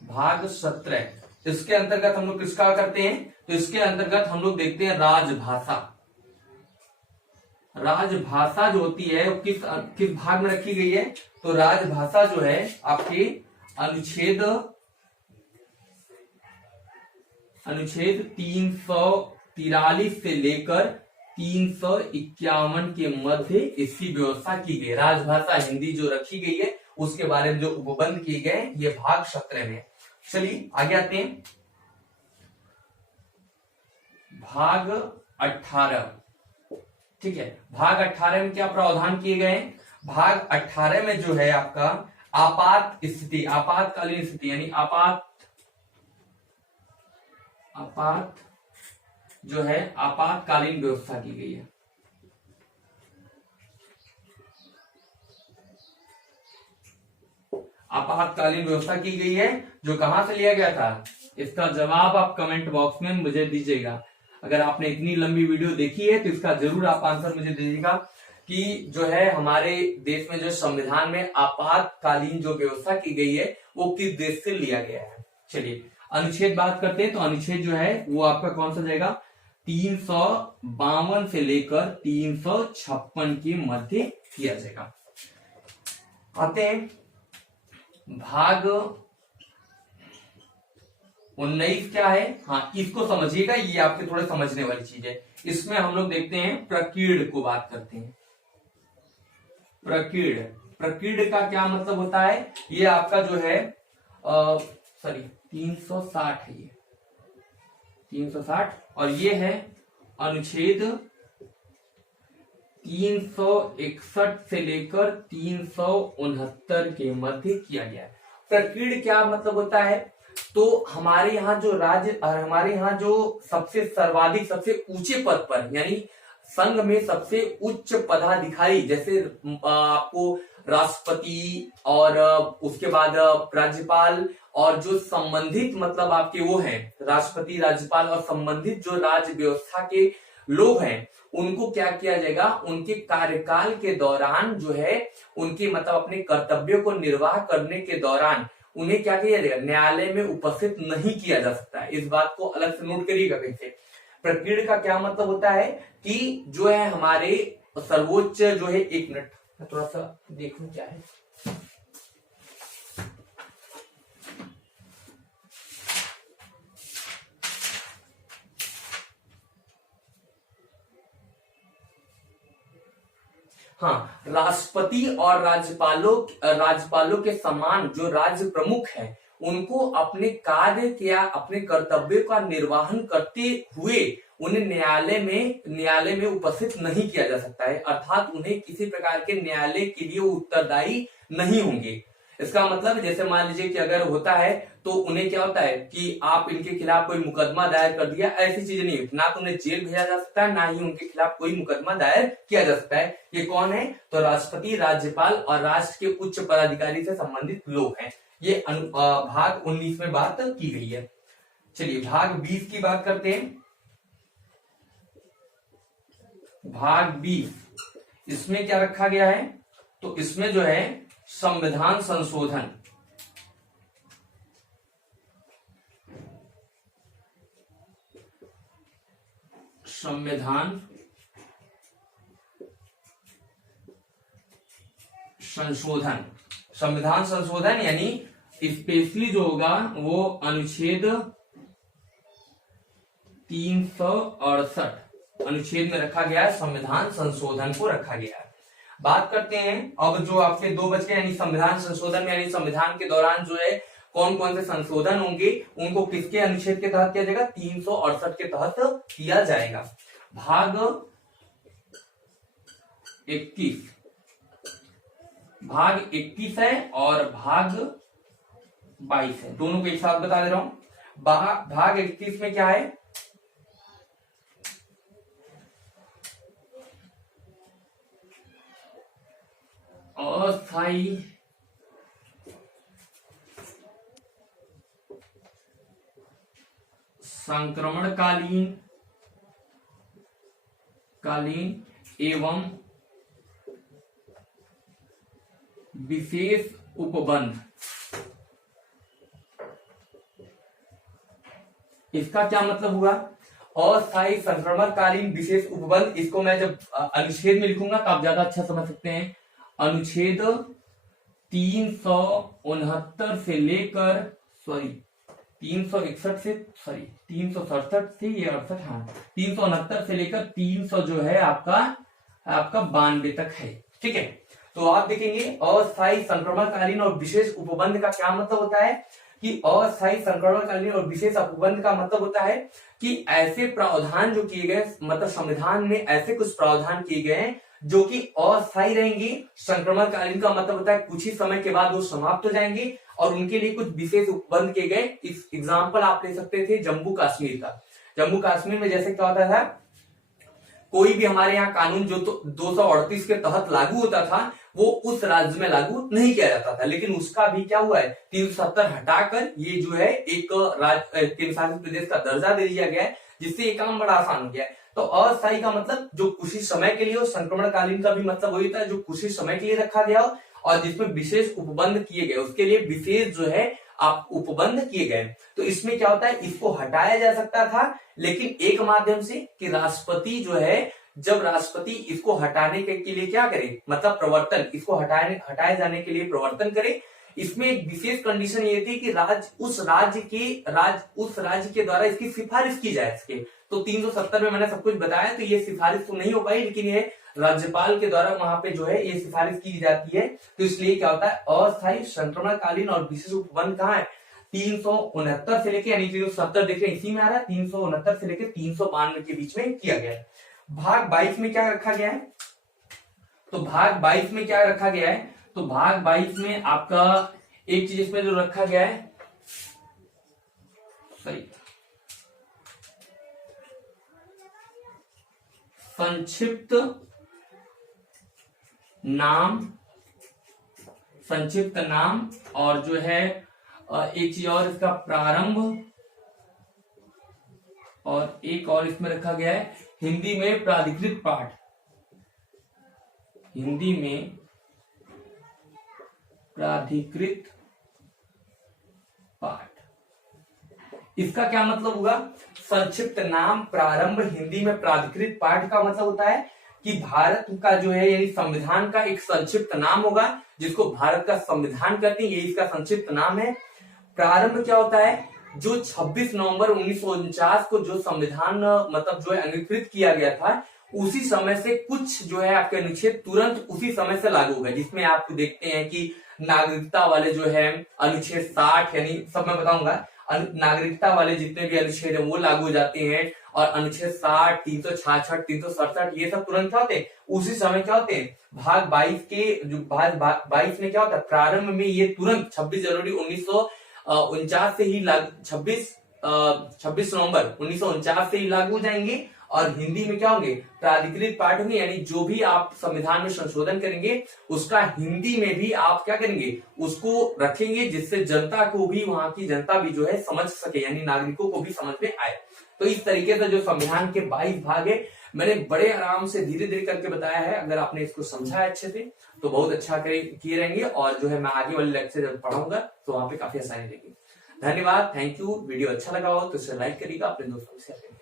भाग 17 इसके अंतर्गत हम लोग किसका करते हैं, तो इसके अंतर्गत हम लोग देखते हैं राजभाषा। राजभाषा जो होती है वो किस भाग में रखी गई है, तो राजभाषा जो है आपके अनुच्छेद 343 से लेकर 351 के मध्य इसकी व्यवस्था की गई। राजभाषा हिंदी जो रखी गई है उसके बारे में जो उपबंध किए गए ये भाग 17 में। चलिए आगे आते हैं भाग 18। ठीक है, भाग 18 में क्या प्रावधान किए गए हैं, भाग 18 में जो है आपका आपात स्थिति, आपातकालीन स्थिति यानी आपात जो है आपातकालीन व्यवस्था की गई है। आपातकालीन व्यवस्था की गई है जो कहां से लिया गया था, इसका जवाब आप कमेंट बॉक्स में मुझे दीजिएगा। अगर आपने इतनी लंबी वीडियो देखी है तो इसका जरूर आप आंसर मुझे दीजिएगा कि जो है हमारे देश में जो संविधान में आपातकालीन जो व्यवस्था की गई है वो किस देश से लिया गया है। चलिए अनुच्छेद बात करते हैं, तो अनुच्छेद जो है वो आपका कौन सा जाएगा, 352 से लेकर 356 के मध्य किया जाएगा। आते हैं भाग 19 क्या है, हाँ इसको समझिएगा, ये आपके थोड़े समझने वाली चीज है। इसमें हम लोग देखते हैं प्रकीर्ण को बात करते हैं। प्रकीर्ण का क्या मतलब होता है, ये आपका जो है 360 है, ये 360 और ये है अनुच्छेद 361 से लेकर 369 के मध्य किया गया है। प्रकीर्ण क्या मतलब होता है, तो हमारे यहाँ जो राज्य, हमारे यहाँ जो सबसे सर्वाधिक सबसे ऊंचे पद पर यानी संघ में सबसे उच्च पदाधिकारी, जैसे आपको राष्ट्रपति और उसके बाद राज्यपाल और जो संबंधित मतलब आपके वो हैं राष्ट्रपति, राज्यपाल और संबंधित जो राज्य व्यवस्था के लोग हैं, उनको क्या किया जाएगा, उनके कार्यकाल के दौरान जो है उनके मतलब अपने कर्तव्यों को निर्वाह करने के दौरान उन्हें क्या किया जाएगा, न्यायालय में उपस्थित नहीं किया जा सकता है। इस बात को अलग से नोट करिएगा कैसे। प्रकीर्ण का क्या मतलब होता है कि जो है हमारे सर्वोच्च जो है, एक मिनट मैं थोड़ा सा देखूं क्या है, हाँ राष्ट्रपति और राज्यपालों के समान जो राज्य प्रमुख है उनको अपने कार्य या अपने कर्तव्य का निर्वहन करते हुए उन्हें न्यायालय में उपस्थित नहीं किया जा सकता है, अर्थात उन्हें किसी प्रकार के न्यायालय के लिए उत्तरदायी नहीं होंगे। इसका मतलब जैसे मान लीजिए कि अगर होता है तो उन्हें क्या होता है कि आप इनके खिलाफ कोई मुकदमा दायर कर दिया, ऐसी चीजें नहीं होती, ना तो उन्हें जेल भेजा जा सकता है, ना ही उनके खिलाफ कोई मुकदमा दायर किया जा सकता है। ये कौन है? तो राष्ट्रपति, राज्यपाल और राष्ट्र के उच्च पदाधिकारी से संबंधित लोग हैं। ये भाग 19 में बात की गई है। चलिए भाग 20 की बात करते हैं। भाग 20 इसमें क्या रखा गया है? तो इसमें जो है संविधान संशोधन, संविधान संशोधन यानी स्पेशली जो होगा वो अनुच्छेद 368 अनुच्छेद में रखा गया है, संविधान संशोधन को रखा गया है। बात करते हैं अब जो आपके 2 बच गए, यानी संविधान संशोधन में यानी संविधान के दौरान जो है कौन कौन से संशोधन होंगे, उनको किसके अनुच्छेद के तहत किया जाएगा? 368 के तहत किया जाएगा। भाग 21 है और भाग 22 है, दोनों को एक साथ बता दे रहा हूं। भाग 21 में क्या है? अस्थायी संक्रमणकालीन एवं विशेष उपबंध। इसका क्या मतलब हुआ? अस्थायी संक्रमणकालीन विशेष उपबंध, इसको मैं जब अनुच्छेद में लिखूंगा तो आप ज्यादा अच्छा समझ सकते हैं। अनुच्छेद 369 से लेकर 367 से ये 68, हाँ 369 से लेकर 300 जो है आपका 92 तक है। ठीक है, तो आप देखेंगे अस्थायी संक्रमणकालीन और विशेष उपबंध का क्या मतलब होता है कि अस्थायी संक्रमणकालीन और विशेष उपबंध का मतलब होता है कि ऐसे प्रावधान जो किए गए, मतलब संविधान में ऐसे कुछ प्रावधान किए गए हैं जो कि अस्थायी रहेंगी। संक्रमणकालीन का मतलब होता है कुछ ही समय के बाद वो समाप्त हो जाएंगे और उनके लिए कुछ विशेष उपबंध किए गए। इस एग्जाम्पल आप ले सकते थे जम्मू कश्मीर का। जम्मू कश्मीर में जैसे क्या होता था, कोई भी हमारे यहाँ कानून जो तो 238 के तहत लागू होता था वो उस राज्य में लागू नहीं किया जाता था, लेकिन उसका भी क्या हुआ है 370 हटाकर ये जो है एक केंद्र शासित प्रदेश का दर्जा दे दिया गया है, जिससे ये काम बड़ा आसान हो गया है। तो अस्थायी का मतलब जो कुछ ही समय के लिए हो, संक्रमणकालीन का भी मतलब वही होता है जो कुछ ही समय के लिए रखा गया हो और जिसमें विशेष उपबंध किए गए, उसके लिए विशेष जो है आप उपबंध किए गए। तो इसमें क्या होता है, इसको हटाया जा सकता था लेकिन एक माध्यम से कि राष्ट्रपति जो है, जब राष्ट्रपति इसको हटाने के लिए क्या करे, मतलब प्रवर्तन, इसको हटाए जाने के लिए प्रवर्तन करे। इसमें एक विशेष कंडीशन ये थी कि उस राज्य के द्वारा इसकी सिफारिश की जाए इसके। तो 370 में मैंने सब कुछ बताया, तो ये सिफारिश तो नहीं हो पाई, लेकिन ये राज्यपाल के द्वारा वहां पे जो है ये सिफारिश की जाती है। तो इसलिए क्या होता है, अस्थायी संक्रमणकालीन और विशेष उपबंध कहाँ है, 369 से लेके, यानी 370 देख रहे हैं इसी में आ रहा है, 369 से लेके 392 के बीच में किया गया है। भाग 22 में क्या रखा गया है, तो भाग 22 में क्या रखा गया है, तो भाग 22 में आपका एक चीज इसमें जो रखा गया है, सही, संक्षिप्त नाम और जो है एक चीज और इसका प्रारंभ, और एक और इसमें रखा गया है हिंदी में प्राधिकृत पाठ। हिंदी में प्राधिकृत पाठ, इसका क्या मतलब हुआ, संक्षिप्त नाम प्रारंभ हिंदी में प्राधिकृत पाठ का मतलब होता है कि भारत का जो है यानी संविधान का एक संक्षिप्त नाम होगा जिसको भारत का संविधान कहते हैं, ये इसका संक्षिप्त नाम है। प्रारंभ क्या होता है, जो 26 नवंबर 1949 को जो संविधान मतलब जो है अंगीकृत किया गया था, उसी समय से कुछ जो है आपके अनुच्छेद तुरंत उसी समय से लागू हो गए, जिसमें आप देखते हैं कि नागरिकता वाले जो है अनुच्छेद 60 यानी सब मैं बताऊंगा, नागरिकता वाले जितने भी अनुच्छेद है वो लागू हो जाते हैं। और अनुच्छेद 60, 366, 367 ये सब तुरंत क्या होते हैं, उसी समय क्या होते हैं, भाग 22 के जो भाग 22 में क्या होता है, प्रारंभ में ये तुरंत 26 जनवरी 1949 से ही 26 नवंबर 1949 से ही लागू हो जाएंगे। और हिंदी में क्या होंगे, प्राधिकृत पाठ होंगे, यानी जो भी आप संविधान में संशोधन करेंगे उसका हिंदी में भी आप क्या करेंगे, उसको रखेंगे, जिससे जनता को भी, वहां की जनता भी जो है समझ सके, यानी नागरिकों को भी समझ में आए। तो इस तरीके से जो संविधान के 22 भाग है मैंने बड़े आराम से धीरे धीरे करके बताया है। अगर आपने इसको समझा है अच्छे से तो बहुत अच्छा किए रहेंगे, और जो है मैं आगे वाले लेक्चर जब पढ़ाऊंगा तो वहां पे काफी आसानी रहेगी। धन्यवाद, थैंक यू। वीडियो अच्छा लगा हो तो इसे लाइक करिएगा, अपने दोस्तों से शेयर करिएगा।